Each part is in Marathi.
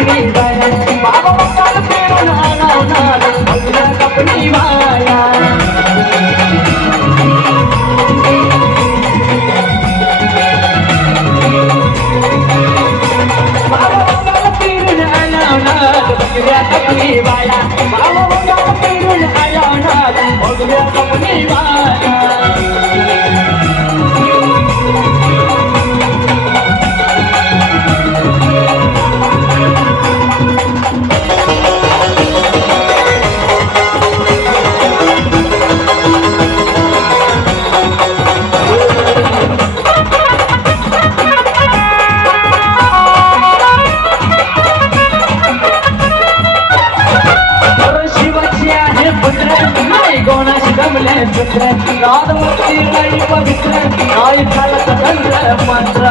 कपडी बाया बाबा मंगल फिरून आलावणार बघूया कपडी बाया कपडी बाया बाबा मंगल फिरून आलावणार बघूया कपडी बाया राधवती नाही पवित्र नाही चालत तंत्र मंत्र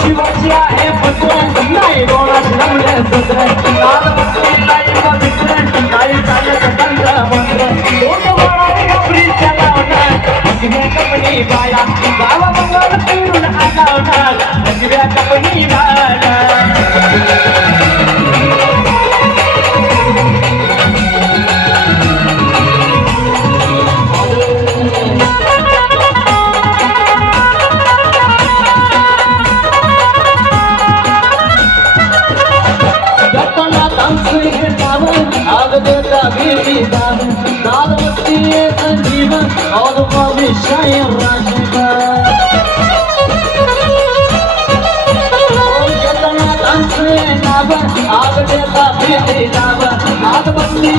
शिवाची आहे पुत्र नाही कोणाशी जमले पुत्र राधवती नाही पवित्र नाही चालत तंत्र मंत्र दोन वाणाने कपडी चालवणार कपडी बाया बाबा मंगल फिरून आलावणार कपडी बाया नादवती संजीवन और भविष्य राशिका आग देता नादवती